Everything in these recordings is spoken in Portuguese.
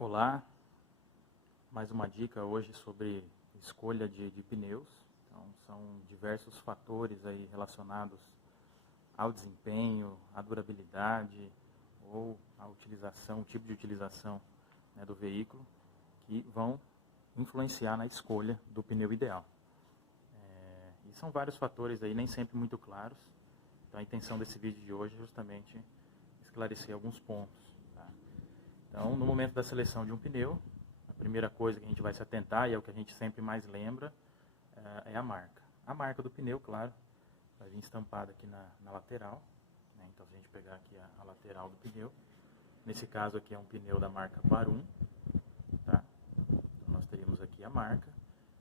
Olá, mais uma dica hoje sobre escolha de pneus. Então, são diversos fatores aí relacionados ao desempenho, à durabilidade ou à utilização, o tipo de utilização, né, do veículo, que vão influenciar na escolha do pneu ideal. E são vários fatores aí, nem sempre muito claros. Então, a intenção desse vídeo de hoje é justamente esclarecer alguns pontos. Então, no momento da seleção de um pneu, a primeira coisa que a gente vai se atentar, e é o que a gente sempre mais lembra, é a marca. A marca do pneu, claro, vai vir estampada aqui na lateral, né? Então, se a gente pegar aqui a lateral do pneu, nesse caso aqui é um pneu da marca Varum, tá? Então, nós teríamos aqui a marca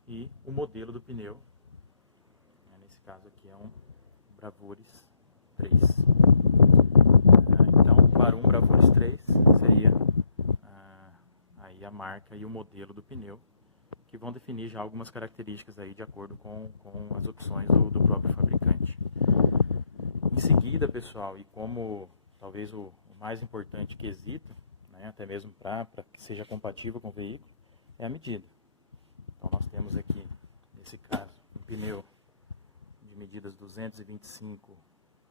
e o modelo do pneu, né? Nesse caso aqui é um Bravures 3. Então, Varum Bravures 3 seria aí a marca e o modelo do pneu, que vão definir já algumas características aí de acordo com as opções do próprio fabricante. Em seguida, pessoal, e como talvez o mais importante quesito, né, até mesmo para que seja compatível com o veículo, é a medida. Então nós temos aqui, nesse caso, um pneu de medidas 225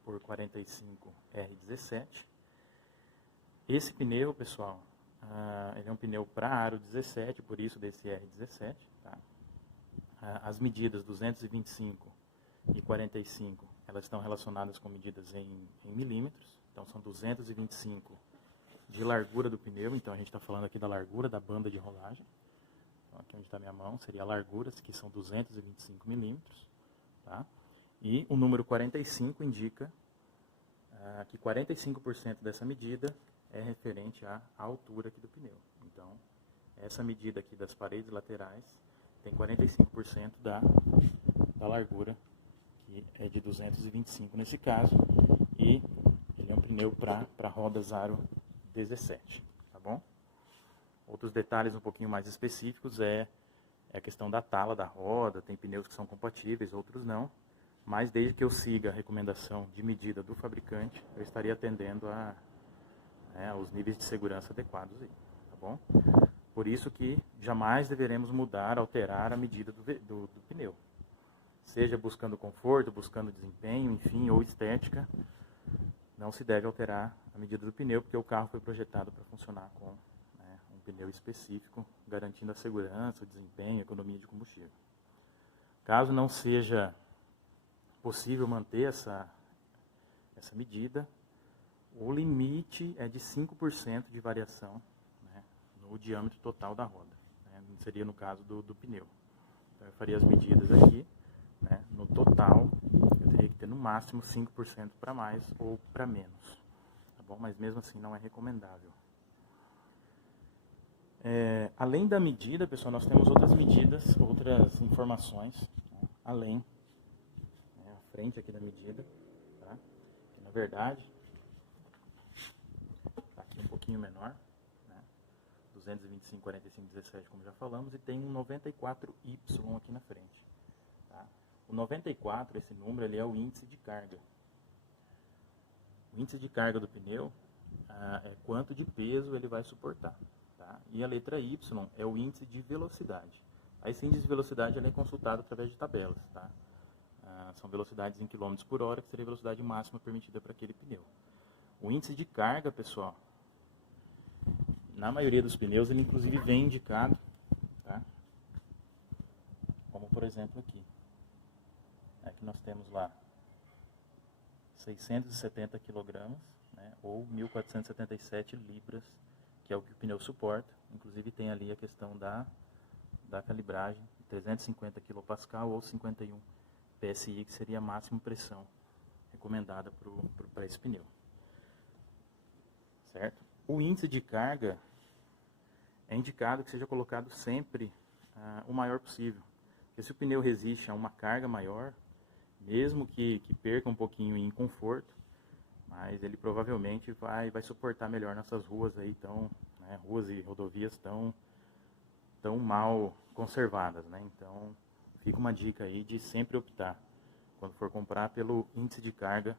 por 45 R17. Esse pneu, pessoal, ele é um pneu para aro 17, por isso desse R17. Tá? As medidas 225 e 45, elas estão relacionadas com medidas em milímetros. Então são 225 de largura do pneu, então a gente está falando aqui da largura da banda de rolagem. Então aqui onde está minha mão seria a largura, que são 225 milímetros. Tá? E o número 45 indica que 45% dessa medida é referente à altura aqui do pneu. Então, essa medida aqui das paredes laterais tem 45% da largura, que é de 225 nesse caso, e ele é um pneu para rodas aro 17, tá bom? Outros detalhes um pouquinho mais específicos é a questão da tala da roda, tem pneus que são compatíveis, outros não, mas desde que eu siga a recomendação de medida do fabricante, eu estaria atendendo os níveis de segurança adequados aí, tá bom? Por isso que jamais deveremos mudar, alterar a medida do pneu. Seja buscando conforto, buscando desempenho, enfim, ou estética, não se deve alterar a medida do pneu, porque o carro foi projetado para funcionar com um pneu específico, garantindo a segurança, o desempenho, a economia de combustível. Caso não seja possível manter essa medida, o limite é de 5% de variação, né, no diâmetro total da roda. Né, seria no caso do pneu. Então, eu faria as medidas aqui, né, no total, eu teria que ter no máximo 5% para mais ou para menos. Tá bom? Mas mesmo assim não é recomendável. Além da medida, pessoal, nós temos outras medidas, outras informações, né, além, né, à frente aqui da medida. Tá? Que, na verdade, aqui um pouquinho menor, né? 225, 45, 17, como já falamos, e tem um 94Y aqui na frente. Tá? O 94, esse número, ele é o índice de carga. O índice de carga do pneu é quanto de peso ele vai suportar. Tá? E a letra Y é o índice de velocidade. Esse índice de velocidade ele é consultado através de tabelas. Tá? São velocidades em km por hora, que seria a velocidade máxima permitida para aquele pneu. O índice de carga, pessoal, na maioria dos pneus, ele inclusive vem indicado, tá? Como por exemplo aqui. Aqui nós temos lá 670 kg, né, ou 1.477 libras, que é o que o pneu suporta. Inclusive tem ali a questão da calibragem, 350 kPa ou 51 PSI, que seria a máxima pressão recomendada para esse pneu. Certo? O índice de carga é indicado que seja colocado sempre o maior possível. Porque se o pneu resiste a uma carga maior, mesmo que perca um pouquinho em conforto, mas ele provavelmente vai suportar melhor nessas ruas aí ruas e rodovias tão mal conservadas, né? Então, fica uma dica aí de sempre optar, quando for comprar, pelo índice de carga,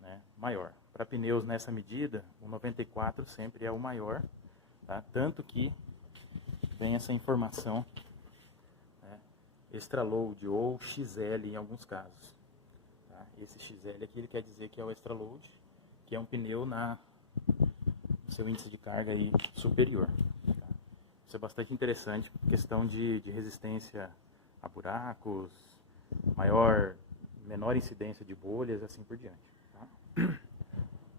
né, maior. Para pneus nessa medida, o 94 sempre é o maior, tá? Tanto que tem essa informação, né, extra load ou XL em alguns casos. Tá? Esse XL aqui ele quer dizer que é o extra load, que é um pneu no seu índice de carga aí superior. Tá? Isso é bastante interessante, questão de resistência a buracos, menor incidência de bolhas e assim por diante. Tá?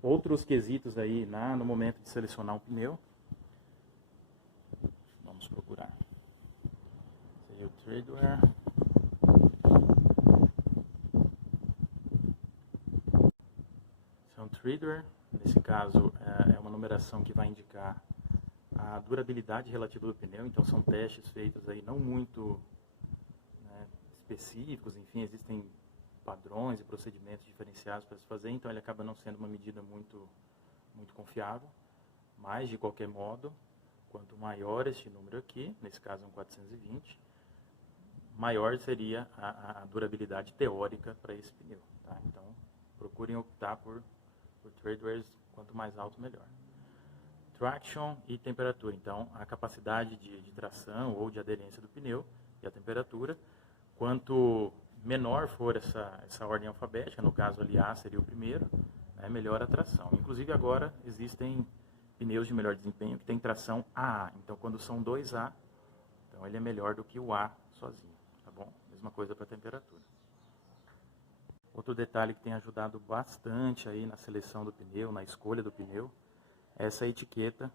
Outros quesitos aí no momento de selecionar um pneu, vamos procurar. Seria o Treadwear. Esse é um Treadwear. Nesse caso, é uma numeração que vai indicar a durabilidade relativa do pneu. Então, são testes feitos aí não muito, né, específicos. Enfim, existem padrões e procedimentos diferenciados para se fazer. Então, ele acaba não sendo uma medida muito confiável. Mas, de qualquer modo, quanto maior este número aqui, nesse caso é um 420, maior seria a durabilidade teórica para esse pneu. Tá? Então, procurem optar por Treadwears, quanto mais alto, melhor. Traction e temperatura. Então, a capacidade de tração ou de aderência do pneu e a temperatura. Quanto menor for essa ordem alfabética, no caso ali A seria o primeiro, né, melhor a tração. Inclusive agora existem pneus de melhor desempenho que tem tração AA. Então, quando são 2A, então ele é melhor do que o A sozinho. Tá bom? Mesma coisa para a temperatura. Outro detalhe que tem ajudado bastante aí na seleção do pneu, na escolha do pneu, é essa etiqueta,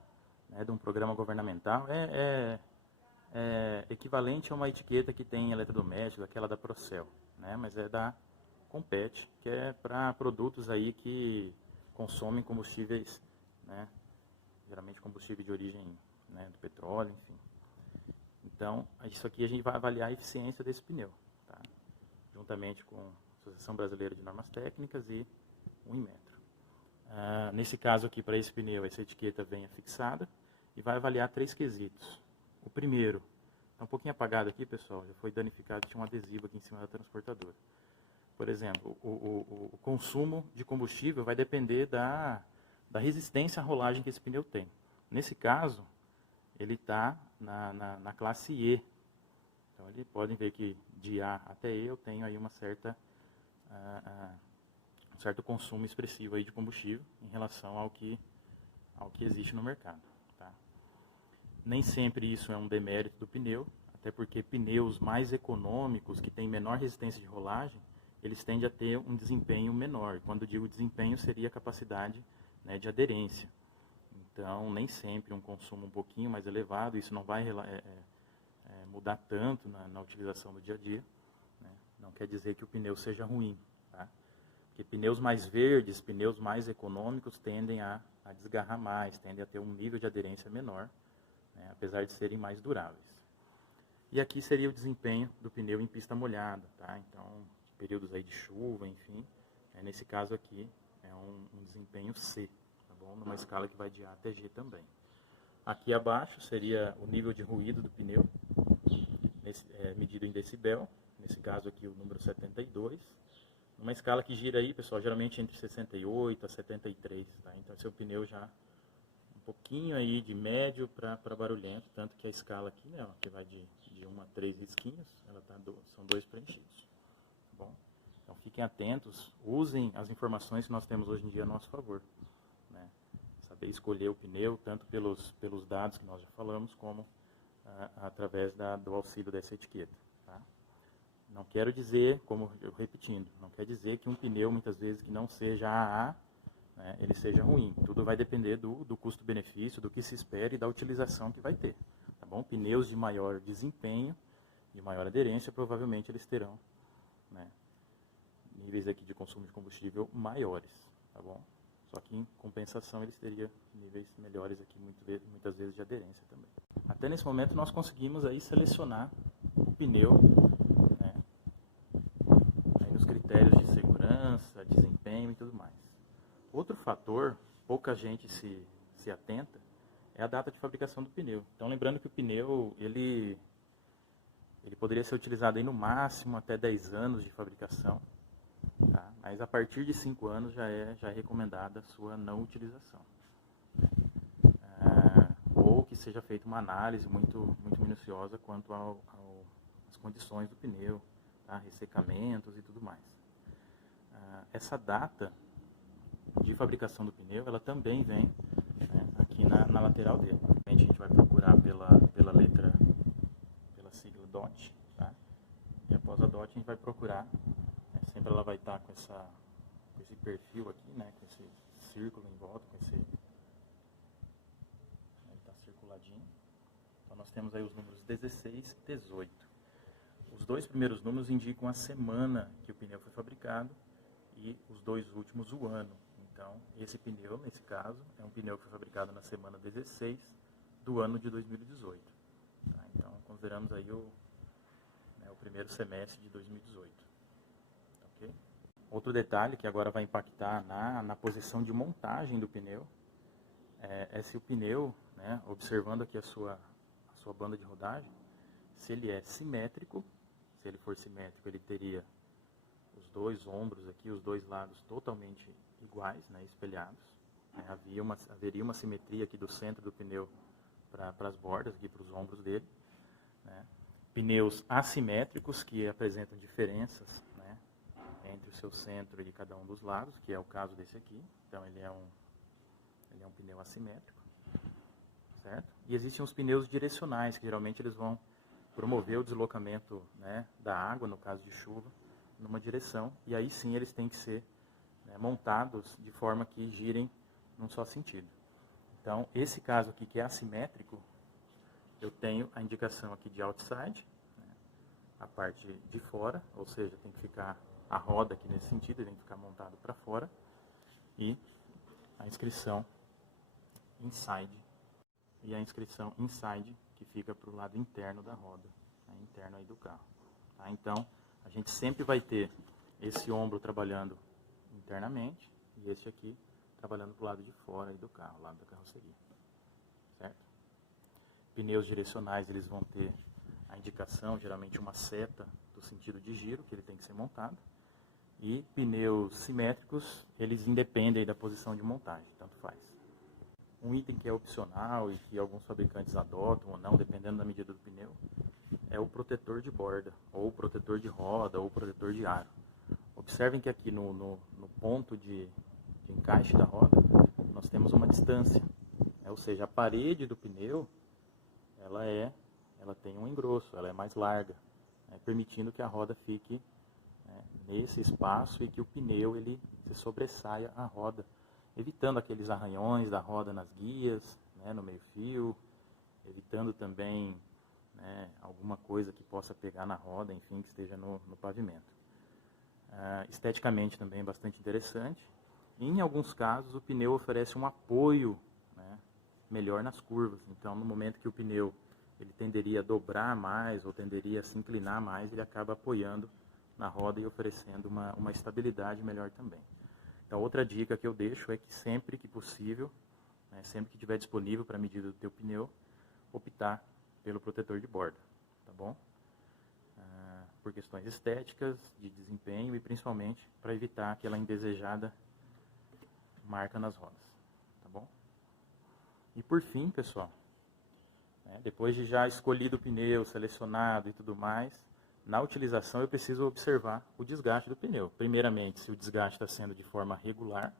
né, de um programa governamental. É equivalente a uma etiqueta que tem em eletrodoméstico, aquela da Procel, né, mas é da Compet, que é para produtos aí que consomem combustíveis, né, geralmente combustível de origem, né, do petróleo, enfim. Então, isso aqui a gente vai avaliar a eficiência desse pneu, tá? Juntamente com a Associação Brasileira de Normas Técnicas e o Inmetro. Nesse caso aqui, para esse pneu, essa etiqueta vem afixada e vai avaliar 3 quesitos. O primeiro, está um pouquinho apagado aqui, pessoal, já foi danificado, tinha um adesivo aqui em cima da transportadora. Por exemplo, o consumo de combustível vai depender da resistência à rolagem que esse pneu tem. Nesse caso, ele está na classe E. Então, podem ver que de A até E eu tenho aí um certo consumo expressivo aí de combustível em relação ao que existe no mercado. Tá? Nem sempre isso é um demérito do pneu, até porque pneus mais econômicos, que têm menor resistência de rolagem, eles tendem a ter um desempenho menor. Quando digo desempenho, seria a capacidade, né, de aderência. Então, nem sempre um consumo um pouquinho mais elevado, isso não vai mudar tanto na utilização do dia a dia. Né? Não quer dizer que o pneu seja ruim. Tá? Porque pneus mais verdes, pneus mais econômicos tendem a desgarrar mais, tendem a ter um nível de aderência menor, né, apesar de serem mais duráveis. E aqui seria o desempenho do pneu em pista molhada. Tá? Então, períodos aí de chuva, enfim. Nesse caso aqui, é um desempenho C. Bom, numa escala que vai de A até G também. Aqui abaixo seria o nível de ruído do pneu, medido em decibel, nesse caso aqui o número 72, numa escala que gira aí, pessoal, geralmente entre 68 a 73, tá? Então esse é o pneu já um pouquinho aí de médio para barulhento, tanto que a escala aqui, né, ó, que vai de 1 a 3 risquinhos, são 2 preenchidos. Tá bom? Então fiquem atentos, usem as informações que nós temos hoje em dia a nosso favor. Né? Saber escolher o pneu, tanto pelos dados que nós já falamos, como através do auxílio dessa etiqueta. Tá? Não quero dizer, repetindo, não quer dizer que um pneu, muitas vezes, que não seja AA, né, ele seja ruim. Tudo vai depender do custo-benefício, do que se espera e da utilização que vai ter. Tá bom? Pneus de maior desempenho, de maior aderência, provavelmente eles terão, né, níveis aqui de consumo de combustível maiores. Tá bom? Só que, em compensação, eles teriam níveis melhores aqui, muitas vezes, de aderência também. Até nesse momento, nós conseguimos aí selecionar o pneu, né, aí nos critérios de segurança, desempenho e tudo mais. Outro fator, pouca gente se atenta, é a data de fabricação do pneu. Então, lembrando que o pneu, ele poderia ser utilizado aí no máximo até 10 anos de fabricação. Tá? Mas a partir de 5 anos já é recomendada a sua não utilização. Ou que seja feita uma análise muito minuciosa quanto às condições do pneu, tá? Ressecamentos e tudo mais. Essa data de fabricação do pneu, ela também vem, né, aqui na lateral dele. A gente vai procurar pela sigla DOT, tá? E após a DOT a gente vai procurar, né, sempre ela vai estar com esse perfil aqui, né, com esse círculo em volta, ele está circuladinho. Então nós temos aí os números 16 e 18. Os dois primeiros números indicam a semana que o pneu foi fabricado e os dois últimos o ano. Então, esse pneu, nesse caso, é um pneu que foi fabricado na semana 16 do ano de 2018. Tá? Então, consideramos aí o primeiro semestre de 2018. Okay? Outro detalhe que agora vai impactar na posição de montagem do pneu é se o pneu, né, observando aqui a sua banda de rodagem, se ele é simétrico. Se ele for simétrico, ele teria os dois ombros aqui, os dois lados totalmente iguais, né, espelhados. Haveria uma simetria aqui do centro do pneu para as bordas, aqui para os ombros dele. Né. Pneus assimétricos, que apresentam diferenças, né, entre o seu centro e cada um dos lados, que é o caso desse aqui. Então ele é um pneu assimétrico. Certo? E existem os pneus direcionais, que geralmente eles vão promover o deslocamento, né, da água, no caso de chuva, numa direção, e aí sim eles têm que ser, né, montados de forma que girem num só sentido. Então, esse caso aqui que é assimétrico, eu tenho a indicação aqui de outside, né, a parte de fora, ou seja, tem que ficar a roda aqui nesse sentido, tem que ficar montado para fora, e a inscrição inside, e a inscrição inside, que fica para o lado interno da roda, né, interno aí do carro. Tá? Então, a gente sempre vai ter esse ombro trabalhando internamente e esse aqui trabalhando para o lado de fora aí do carro, lado da carroceria. Certo? Pneus direcionais, eles vão ter a indicação, geralmente uma seta do sentido de giro, que ele tem que ser montado. E pneus simétricos, eles independem aí da posição de montagem, tanto faz. Um item que é opcional e que alguns fabricantes adotam ou não, dependendo da medida do pneu, é o protetor de borda, ou protetor de roda, ou protetor de aro. Observem que aqui no ponto de encaixe da roda, nós temos uma distância. Ou seja, a parede do pneu, ela tem um engrosso, ela é mais larga, né, permitindo que a roda fique, né, nesse espaço e que o pneu ele se sobressaia à roda, evitando aqueles arranhões da roda nas guias, né, no meio-fio, evitando também, né, alguma coisa que possa pegar na roda, enfim, que esteja no pavimento. Esteticamente também é bastante interessante. Em alguns casos, o pneu oferece um apoio, né, melhor nas curvas. Então, no momento que o pneu ele tenderia a dobrar mais ou tenderia a se inclinar mais, ele acaba apoiando na roda e oferecendo uma estabilidade melhor também. Então, outra dica que eu deixo é que sempre que possível, né, sempre que estiver disponível para a medida do teu pneu, optar pelo protetor de borda, tá bom? Por questões estéticas, de desempenho e principalmente para evitar aquela indesejada marca nas rodas, tá bom? E por fim, pessoal, né, depois de já escolhido o pneu, selecionado e tudo mais, na utilização eu preciso observar o desgaste do pneu. Primeiramente, se o desgaste está sendo de forma regular,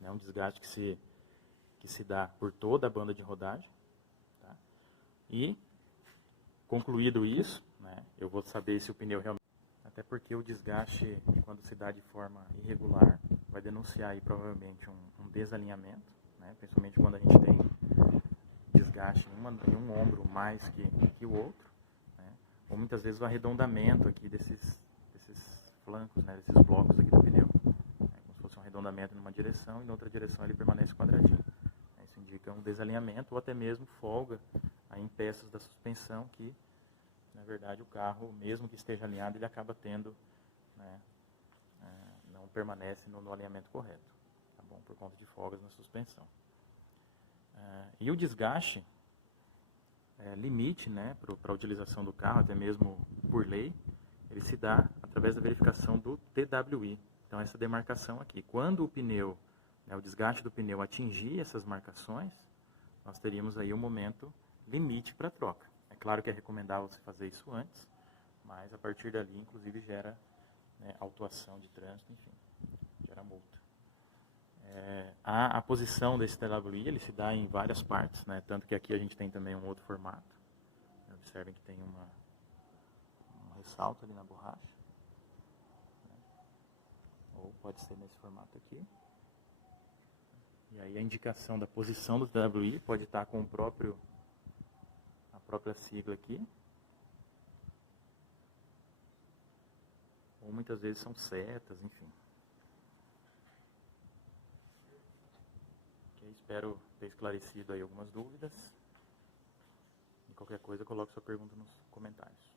né, um desgaste que se dá por toda a banda de rodagem. Tá? E, concluído isso, né, eu vou saber se o pneu realmente... Até porque o desgaste, quando se dá de forma irregular, vai denunciar aí provavelmente um desalinhamento, né, principalmente quando a gente tem desgaste em um ombro mais que o outro. Ou muitas vezes o arredondamento aqui desses flancos, né, desses blocos aqui do pneu. Como se fosse um arredondamento numa direção e na outra direção ele permanece quadradinho. Isso indica um desalinhamento ou até mesmo folga aí em peças da suspensão que, na verdade, o carro, mesmo que esteja alinhado, ele acaba tendo, né, não permanece no alinhamento correto, tá bom? Por conta de folgas na suspensão. E o desgaste limite, né, para a utilização do carro, até mesmo por lei, ele se dá através da verificação do TWI. Então, essa demarcação aqui. Quando o pneu, né, o desgaste do pneu atingir essas marcações, nós teríamos aí um momento limite para troca. É claro que é recomendável você fazer isso antes, mas a partir dali, inclusive, gera, né, autuação de trânsito, enfim, gera multa. A posição desse TWI, ele se dá em várias partes, né? Tanto que aqui a gente tem também um outro formato. Observem que tem um ressalto ali na borracha, né? Ou pode ser nesse formato aqui. E aí a indicação da posição do TWI pode estar com a própria sigla aqui. Ou muitas vezes são setas, enfim. Okay, espero ter esclarecido aí algumas dúvidas. E qualquer coisa, coloque sua pergunta nos comentários.